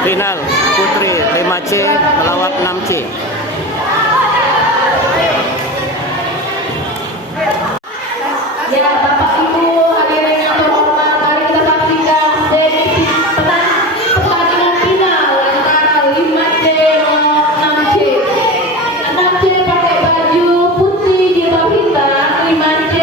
Final putri 5C melawan 6C. Ya, Bapak Ibu hadirin yang terhormat, mari kita saksikan sesi pertandingan final antara 5C melawan 6C. 6C pakai baju putih jilbab hitam, 5C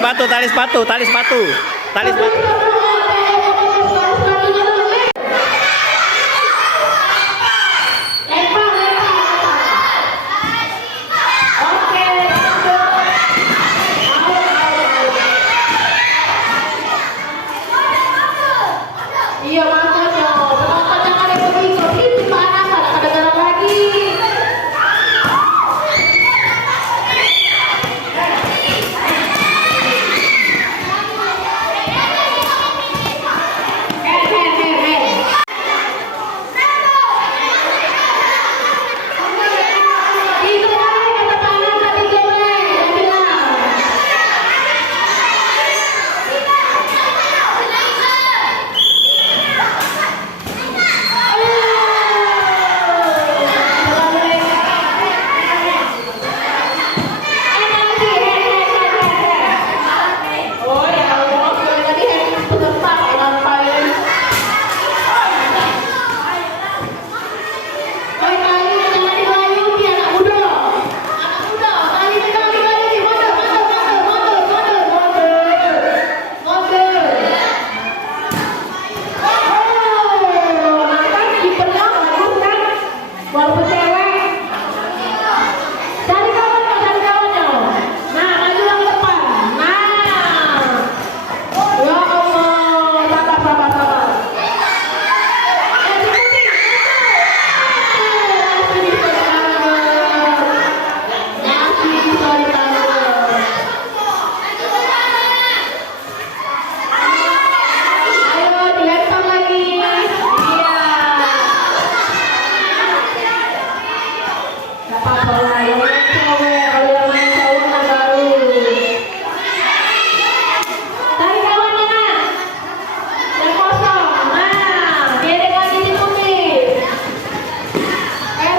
sepatu, tali sepatu, tali sepatu, tali sepatu. Iya, masuk dong. Penonton jangan ikut-ikut. Ini mana? Ada garam lagi. Itu lagi kata tangan tadi jelek. Bilang. Oh ya Allah, tadi peserta lampain. Oi kali jangan dilayuni anak muda. Anak muda, kali jangan dilayuni. Mundur. Oh, mantan kipernya bagus kan? Walaupun cewek. Cari kawannya. Nah, maju yang depan. Nah. Ya Allah, sabar. Masih bisa ditanggung. Ayo dilempar lagi. Iya. Gak apa-apa lah, yang main cewek, kalau yang main cowok kan baru. Cari kawannya, nah. Yang kosong, nah. Dedek lagi si putih.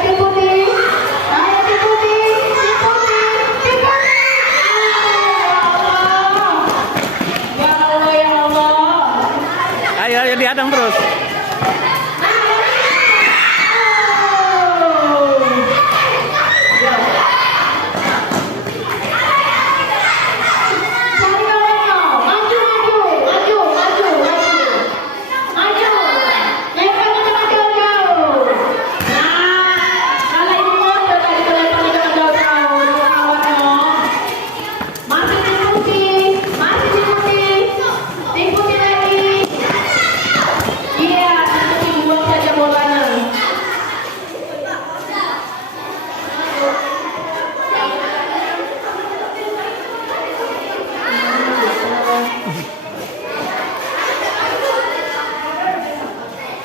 Si putih. Ya Allah. Ayo dihadang terus. Cari kawannya. Maju. Lempar jauh. Nah, kalau ini mundur tadi kelempar jauh-jauh. Kawannya. Masih diikuti lagi. Iya, dibuang saja bolanya.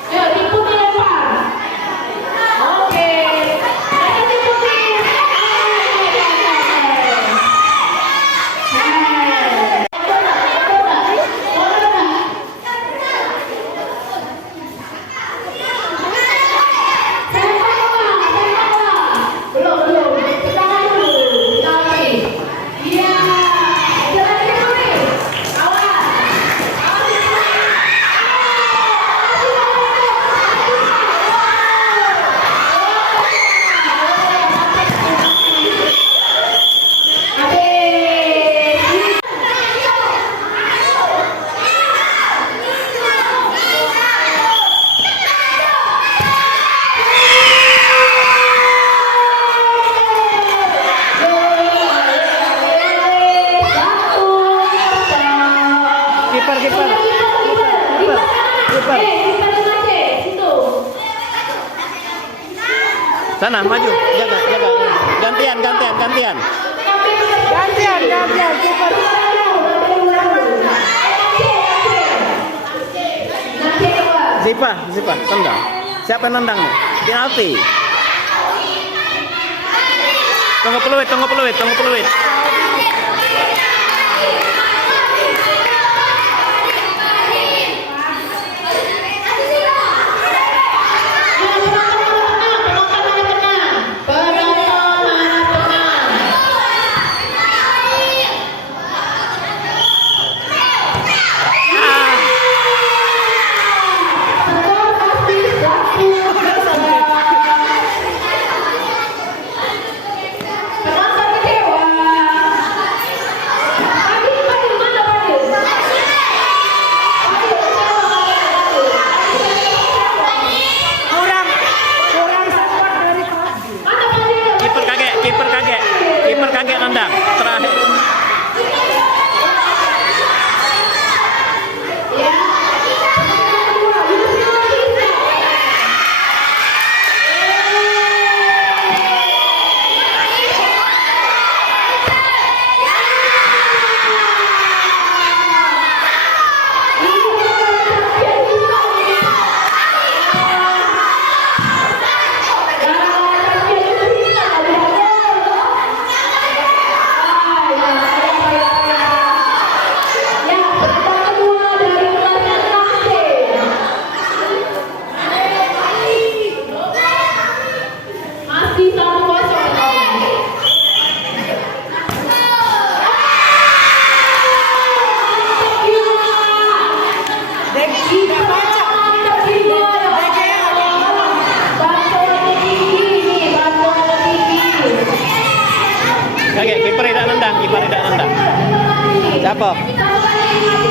Yuk, diikuti lempar. Oke. Ayo diikuti. Belum. Kita lagi. Iya. Jangan diikuti. Awas. Kiper. Sana maju, jaga. Gantian. Kiper. Zipa, tendang. Siapa yang nendang nih? Penalti. Tunggu peluit. Penonton kecewa. Siapa? Satu lagi,